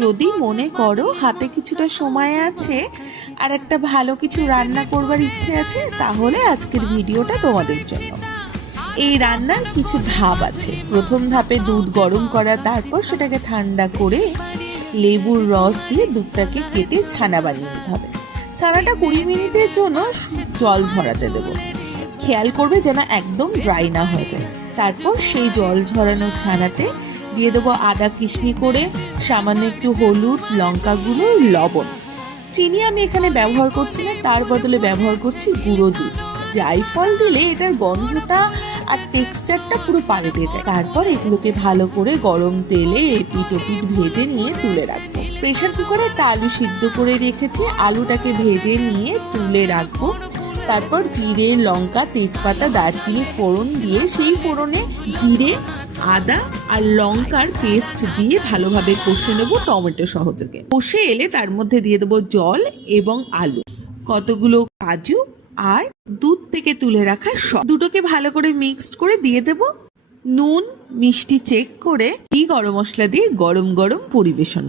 যদি মনে করো হাতে কিছুটা সময় আছে আর একটা ভালো কিছু রান্না করবার ইচ্ছে আছে, তাহলে আজকের ভিডিওটা তোমাদের জন্য। এই রান্নার কিছু ধাপ আছে। প্রথম ধাপে দুধ গরম করা, তারপর সেটাকে ঠান্ডা করে লেবুর রস দিয়ে দুধটাকে কেটে ছানা বানিয়ে নিতে হবে। ছানাটা 20 মিনিটের জন্য জল ঝরাতে দেবো। খেয়াল করবে যেন একদম ড্রাই না হয়ে যায়। তারপর সেই জল ঝরানো ছানাতে দিয়ে দেবো আদা কিশনি করে, সামান্য একটু হলুদ, লঙ্কা গুঁড়ো, লবণ। চিনি আমি এখানে ব্যবহার করছি না, তার বদলে ব্যবহার করছি গুঁড়ো দুধ। জায়ফল দিলে এটার গন্ধটা আর টেক্সচারটা পুরো পাল্টে যায়। তারপর এগুলোকে ভালো করে গরম তেলে এপিট ওপিট ভেজে নিয়ে তুলে রাখবো। প্রেসার কুকারে একটা আলু সিদ্ধ করে রেখেছি, আলুটাকে ভেজে নিয়ে তুলে রাখবো। তারপর জিরে, লঙ্কা, তেজপাতা, দারচিনি ফোড়ন দিয়ে সেই ফোড়নে জিরে, আদা আর লঙ্কার পেস্ট দিয়ে ভালোভাবে কষে নেব টমেটো সহযোগে। কষে এলে তার মধ্যে দিয়ে দেবো জল এবং আলু, কতগুলো কাজু আর দুধ থেকে তুলে রাখা সব। দুটোকে ভালো করে মিক্সড করে দিয়ে দেব নুন, মিষ্টি চেক করে গরম মশলা দিয়ে গরম গরম পরিবেশন।